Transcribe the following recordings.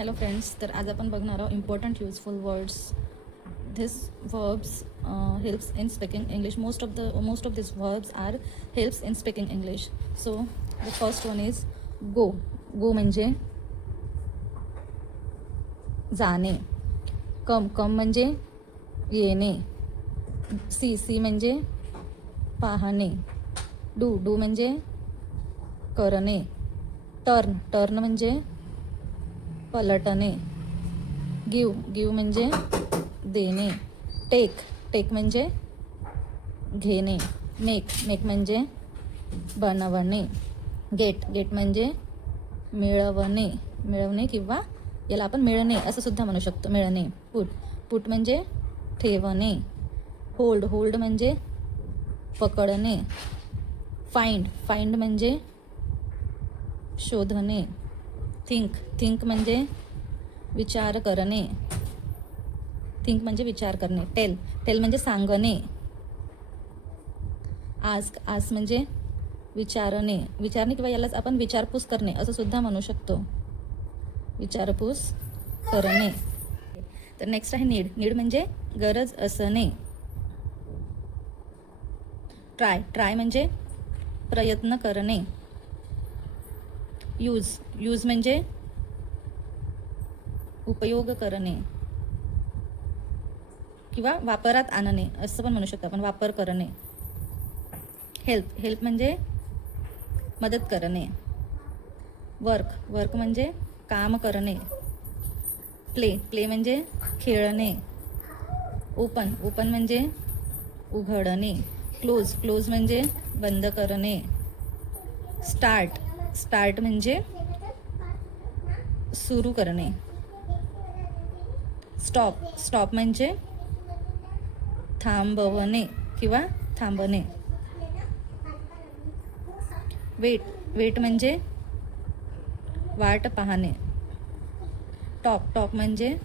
Hello friends, तर आज आपण बघणार आहोत important useful words. This verbs helps in speaking English. Most of these verbs are helps in speaking English. So the first one is go. Go म्हणजे जाणे. come म्हणजे येणे. see म्हणजे पाहणे. do म्हणजे करणे. turn म्हणजे पलटणे. give म्हणजे देणे. take म्हणजे घेणे. make म्हणजे बनवणे. get म्हणजे मिळवणे किंवा याला आपण मिळणे असं सुद्धा म्हणू शकतो. मिळणे. put म्हणजे ठेवणे. hold म्हणजे पकडणे. find म्हणजे शोधणे. think म्हणजे विचार करणे. tell म्हणजे सांगणे. ask म्हणजे विचारणे किंवा यालाच आपण विचारपूस करणे असं सुद्धा म्हणू शकतो. विचारपूस करणे. तर नेक्स्ट आहे नीड म्हणजे गरज असणे. ट्राय म्हणजे प्रयत्न करणे. यूज म्हणजे उपयोग करणे किंवा वापरात आणणे असं पण म्हणू शकतो आपण. वापर करणे. हेल्प म्हणजे मदत करणे. वर्क म्हणजे काम करणे. प्ले म्हणजे खेळणे. ओपन म्हणजे उघडणे. क्लोज म्हणजे बंद करणे. स्टार्ट म्हणजे सुरू करणे. स्टॉप म्हणजे थांबवणे किंवा थांबणे. वेट म्हणजे वाट पाहणे. टॉक म्हणजे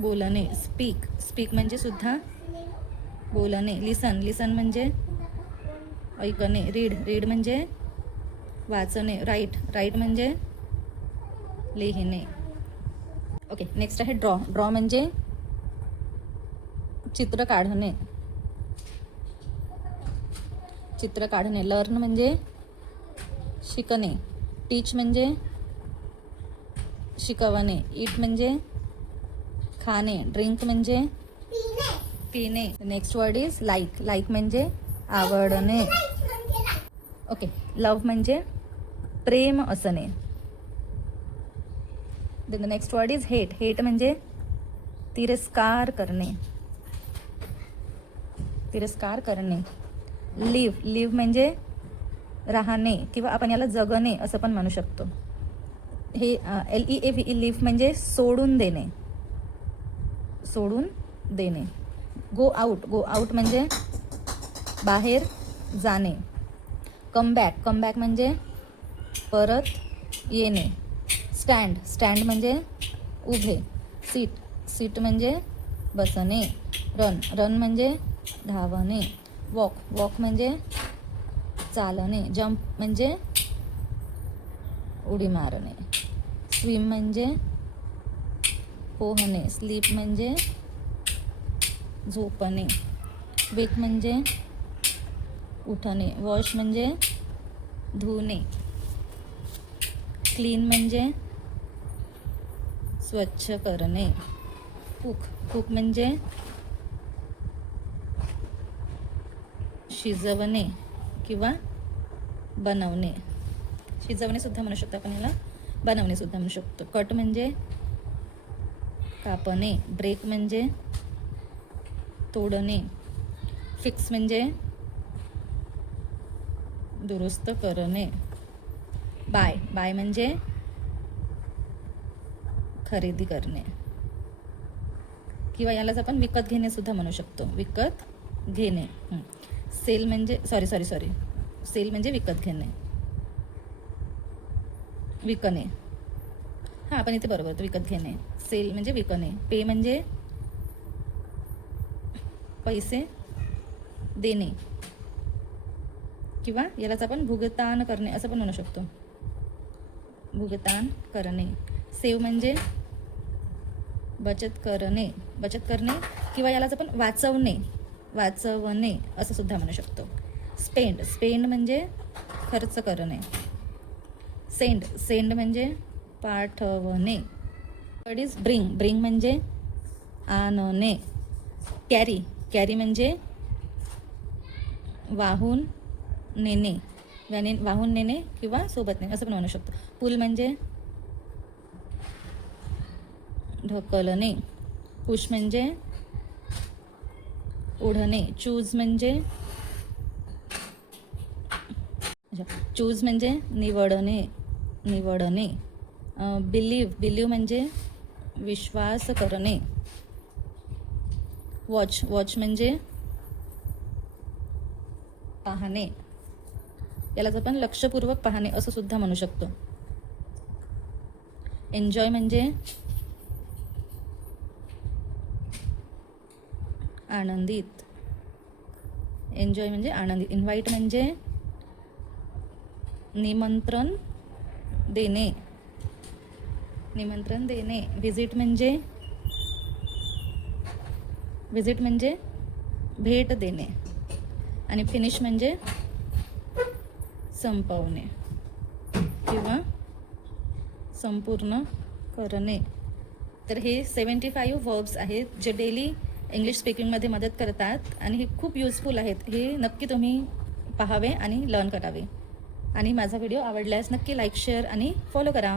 बोलणे. स्पीक म्हणजे सुद्धा बोलणे. लिसन म्हणजे ऐकणे. रीड म्हणजे वाचणे. राईट म्हणजे लिहिणे. ओके, नेक्स्ट आहे ड्रॉ म्हणजे चित्र काढणे. लर्न म्हणजे शिकणे. टीच म्हणजे शिकवणे. ईट म्हणजे खाणे. ड्रिंक म्हणजे पिणे. नेक्स्ट वर्ड इज लाईक म्हणजे आवडणे. ओके, लव्ह म्हणजे प्रेम असणे. Then the next word is hate म्हणजे तिरस्कार करणे. लिव्ह म्हणजे राहणे किंवा आपण याला जगणे असं पण म्हणू शकतो. हे LEAVE म्हणजे सोडून देणे. गो आउट म्हणजे बाहेर जाणे. कम बॅक म्हणजे परत येणे. स्टँड म्हणजे उभे. सीट म्हणजे बसणे. रन म्हणजे धावणे. वॉक म्हणजे चालणे. जंप म्हणजे उडी मारणे. स्विम म्हणजे पोहणे. स्लीप म्हणजे झोपणे. वेक म्हणजे उठणे. वॉश म्हणजे धुणे. क्लीन म्हणजे स्वच्छ करणे. कुक म्हणजे शिजवणे किंवा बनवणे. शिजवणे सुद्धा म्हणू शकतो आपण याला. बनवणे सुद्धा म्हणू शकतो. कट म्हणजे कापणे. ब्रेक म्हणजे तोडणे. फिक्स म्हणजे दुरुस्त करणे. बाय म्हणजे खरेदी करणे किंवा यालाच आपण विकत घेणे सुद्धा म्हणू शकतो. विकत घेणे. सेल म्हणजे सॉरी सेल म्हणजे विकत घेणे. विकणे. आपण इथे बरोबर विकत घेणे. सेल म्हणजे विकणे. पे म्हणजे पैसे देणे किंवा यालाच आपण भुगतान करणे असं पण म्हणू शकतो. भुगतान करणे. सेव्ह म्हणजे बचत करणे, बचत करणे किंवा यालाच आपण वाचवणे, वाचवणे असं सुद्धा म्हणू शकतो. स्पेंड, स्पेंड म्हणजे खर्च करणे. सेंड, सेंड म्हणजे पाठवणे. थर्ड इज ब्रिंग, ब्रिंग म्हणजे आणणे. कॅरी, कॅरी म्हणजे वाहून नेणे, वाहून नेणे किंवा सोबत नेणे असं पण म्हणू शकतो. पुल म्हणजे ढकलणे. पुश म्हणजे ओढणे. चूज म्हणजे चूज म्हणजे निवडणे, निवडणे. बिलीव्ह, बिलीव्ह म्हणजे विश्वास करणे. वॉच, वॉच म्हणजे पाहणे, यालाच आपण लक्षपूर्वक पाहणे असं सुद्धा म्हणू शकतो. एन्जॉय म्हणजे आनंदित, एन्जॉय म्हणजे आनंदित. इन्व्हाइट म्हणजे निमंत्रण देणे, निमंत्रण देणे. व्हिजिट म्हणजे भेट देणे. आणि फिनिश म्हणजे संपवणे किंवा संपूर्ण करणे. तर हे 75 वर्ब्स आहेत जे डेली इंग्लिश स्पीकिंगमध्ये मदत करतात आणि हे खूप युजफुल आहेत. हे नक्की तुम्ही पाहावे आणि लर्न करावे. आणि माझा व्हिडिओ आवडल्यास नक्की लाईक, शेअर आणि फॉलो करा.